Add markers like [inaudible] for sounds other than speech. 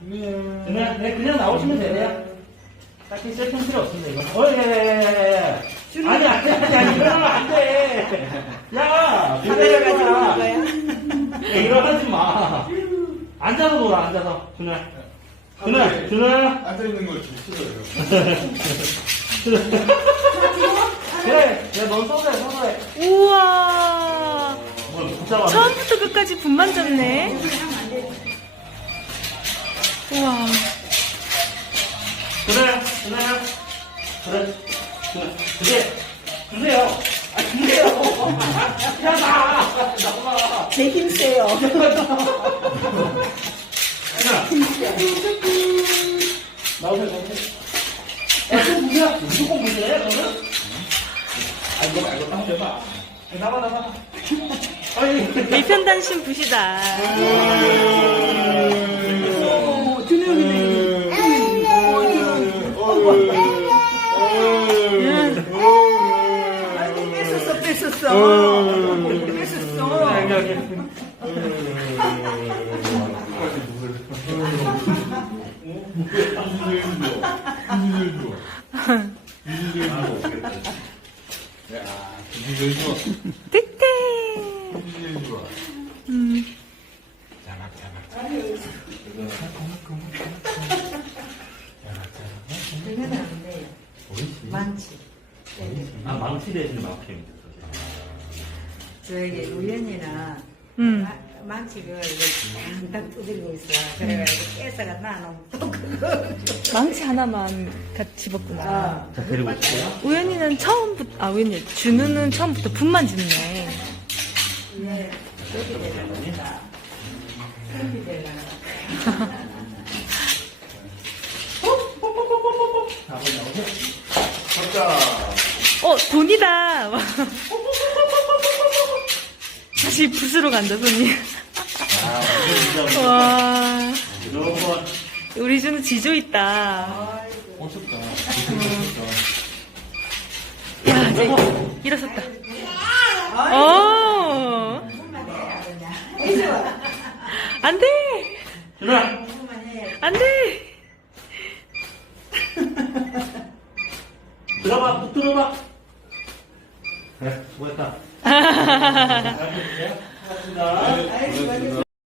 네. 그냥, 네, 그냥 나오시면 되네요. 딱히 세팅 필요 없습니다, 이거. 어, 예, 예, 예, 예. 아니, 안 돼, 아니, 아니, 일어나면 안 돼. 야, 카메라 가지고. 오는 거야? 야, 일어나지 마. 앉아서 놀아, 앉아서. 준호야. 준호야, 준호야. 앉아있는 걸 좀 싫어요. [laughs] 그래, 그래, 넌 서서해, 서서해. 우와. 뭐, 진짜 많네. 처음부터 끝까지 분만 졌네. 우와. 그래, 준호야. 그래, 준호. 그래, 주세요. 아, 주세요. [laughs] 야, 나. 나와. 내 힘세요. 나오세요, 나오세요. 야, 또 문제야? 무조건 문제야, 너는? 아, 이거 말고 딱 해봐. 야, 나와, 나와. 아니, 일편단심 부시다. 어. 득템. 음. 그거는 안 돼요. 많지. 아, 망치 대신 망치입니다. 저에게 우연이나 음. 마- 망치가 이거 딱 두들고 있어. 그래가지고 깨서가 나는 또 그거. 망치 하나만 같이 집었구나. 어. 자, 데리고 있어요. 우연이는 처음부터, 아, 우연이, 준우는 처음부터 분만 짓네. 예, 그렇게 되는 겁니다. 그렇게 되려나. 자, 어, 돈이다. [laughs] 다시 붓으로 간다, 손이. 아. 와, 우리 준우 지조 있다. 멋있다. 야, 이제 일어섰다. 어, 안 돼! 준호야. 안 돼! 들어봐, 뚝 들어봐. 네, 수 [laughs]